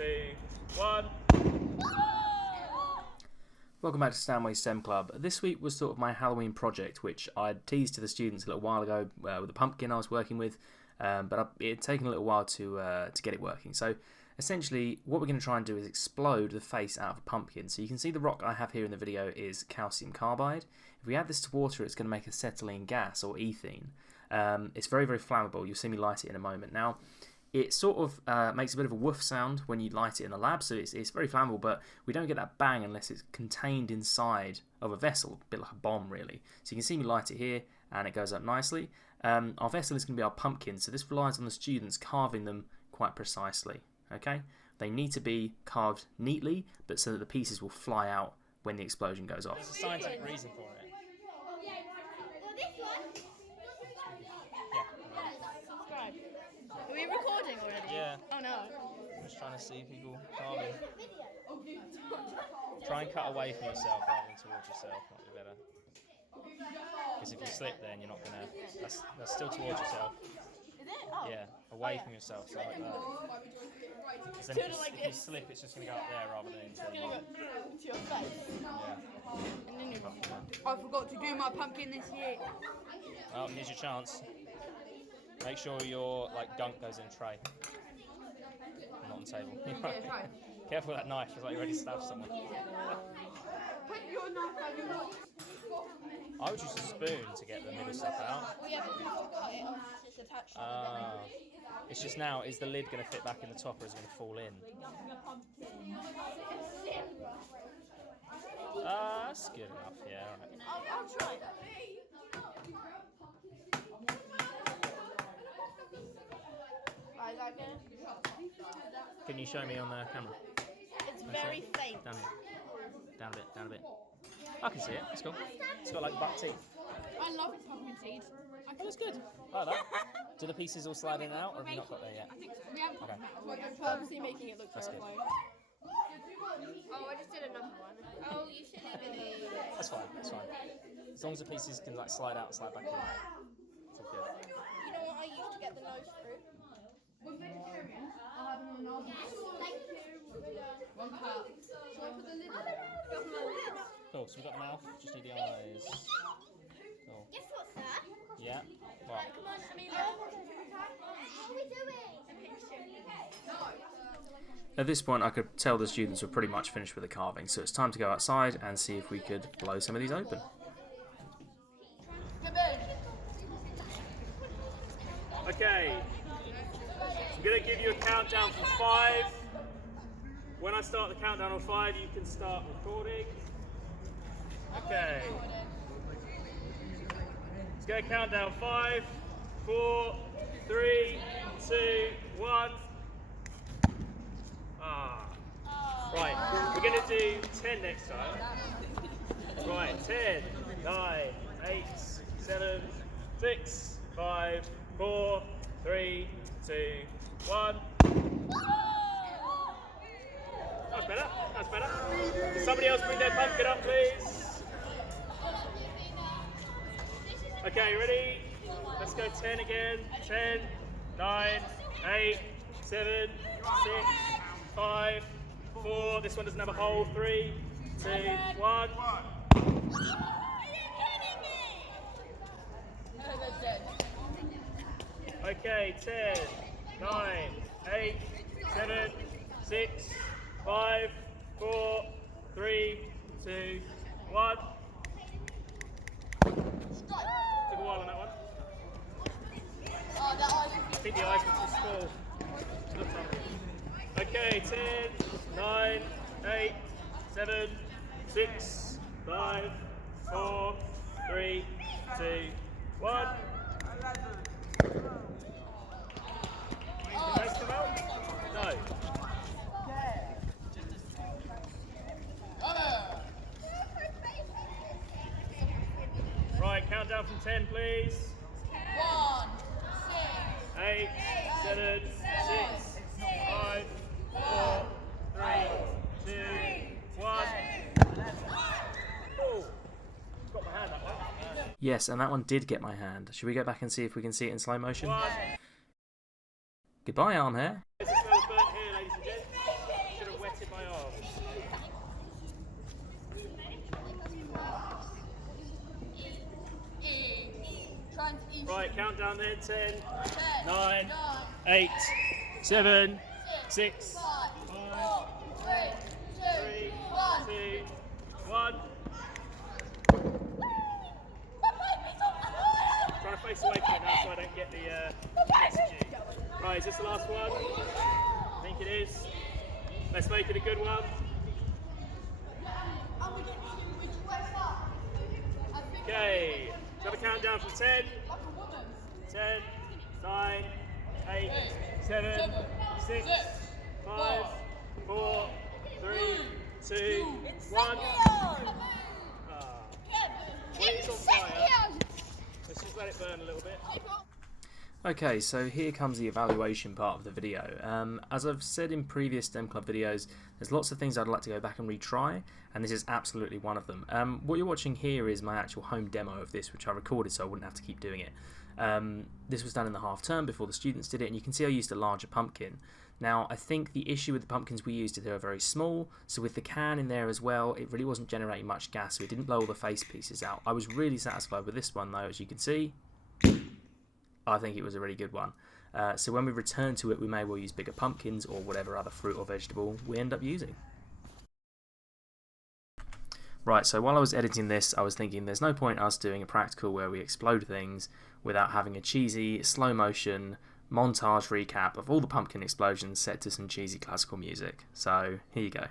2, 1. Welcome back to Stanway STEM Club. This week was sort of my Halloween project, which I teased to the students a little while ago with the pumpkin I was working with, but it had taken a little while to get it working. So essentially what we're going to try and do is explode the face out of a pumpkin. So you can see the rock I have here in the video is calcium carbide. If we add this to water, it's going to make acetylene gas, or ethene. It's very, very flammable. You'll see me light it in a moment. Now, it sort of makes a bit of a woof sound when you light it in the lab, so it's very flammable, but we don't get that bang unless it's contained inside of a vessel, a bit like a bomb really. So you can see me light it here, and it goes up nicely. Our vessel is going to be our pumpkin, so this relies on the students carving them quite precisely. Okay, they need to be carved neatly, but so that the pieces will fly out when the explosion goes off. There's a scientific reason for it. Are we recording already? Yeah. Oh no. I'm just trying to see people carving. Try and cut away from yourself rather than towards yourself, might be better. Because if you slip then you're not going to... That's still towards yourself. Is it? Oh. Yeah, away from yourself, so like that. Because then if you slip, it's just going to go up there rather than into It's going to go into your face. Yeah. And then you... I forgot to do my pumpkin this year. Well, here's your chance. Make sure your gunk goes in a tray, not on the table. Careful with that knife, it's like you're ready to stab someone. Put your knife on your knife. I would use a spoon to get the middle stuff out. Well, yeah, but you have to cut it off. It's attached to the It's just now, is the lid going to fit back in the top or is it going to fall in? That's good enough, yeah, alright. I'll try that. Can you show me on the camera? It's very faint. Down here. Down a bit. I can see it, it's cool. It's got like buck teeth. I love pumpkin seeds. Oh, that's good. I like that. Do the pieces all slide in and out, or have you not got there yet? I think so. We haven't Okay. I'm purposely making it look terrifying. Oh, I just did another one. Oh, you should have been. That's fine. As long as the pieces can slide out and slide back in. It's all good. You know what I used to get the nose through? With vegetarians, I'll have them on one cup. Shall I put the lid on? Cool, so we've got the mouth, just need the eyes. Cool. Guess what, sir? Yeah? What? Come on, Amelia. What are we doing? At this point I could tell the students were pretty much finished with the carving, so it's time to go outside and see if we could blow some of these open. Okay, I'm going to give you a countdown from 5. When I start the countdown on 5, you can start recording. Okay. Let's go countdown 5, 4, 3, 2, 1. Right, we're going to do 10 next time. Right, 10, 9, 8, 7, 6, 5, 4, 3, 2, 1. That's better. Can somebody else bring their pumpkin up, please? Okay, ready? Let's go 10 again. 10, 9, 8, 7, 6, 5, 4. This one doesn't have a hole. 3, 2, 1. Okay, 10, 9, 8, 7, 6, 5, 4, 3, 2, 1. Took a while on that one. I think the eyes were too small. Okay, 10, 9, 8, 7, 6, 5, 4, 3, 2, 1. Did those come out? No. Right, countdown from 10, please. 1, 8, 7, 6, 5, 4, 3, 2, 1. Oh, got my hand that one. Yes, and that one did get my hand. Should we go back and see if we can see it in slow motion? 1. Goodbye, arm hair. It's a smell of burnt hair, ladies and gents. Right, countdown then. 10, 9, 8, 7, 6, 5, 3, 2, 1. Trying to face away from it now so I don't get the messaging. Right, is this the last one? I think it is. Let's make it a good one. Okay, so have a countdown from 10, 10, 9, 8, 7, 6, 5, 4, 3, 2, 1. It's on fire. Let's just let it burn a little bit. Okay, so here comes the evaluation part of the video. As I've said in previous STEM Club videos, there's lots of things I'd like to go back and retry, and this is absolutely one of them. What you're watching here is my actual home demo of this, which I recorded so I wouldn't have to keep doing it. This was done in the half term before the students did it, and you can see I used a larger pumpkin. Now, I think the issue with the pumpkins we used is they were very small, so with the can in there as well, it really wasn't generating much gas, so it didn't blow all the face pieces out. I was really satisfied with this one though, as you can see. I think it was a really good one. So when we return to it, we may well use bigger pumpkins or whatever other fruit or vegetable we end up using. Right, so while I was editing this, I was thinking there's no point us doing a practical where we explode things without having a cheesy, slow motion, montage recap of all the pumpkin explosions set to some cheesy classical music. So here you go.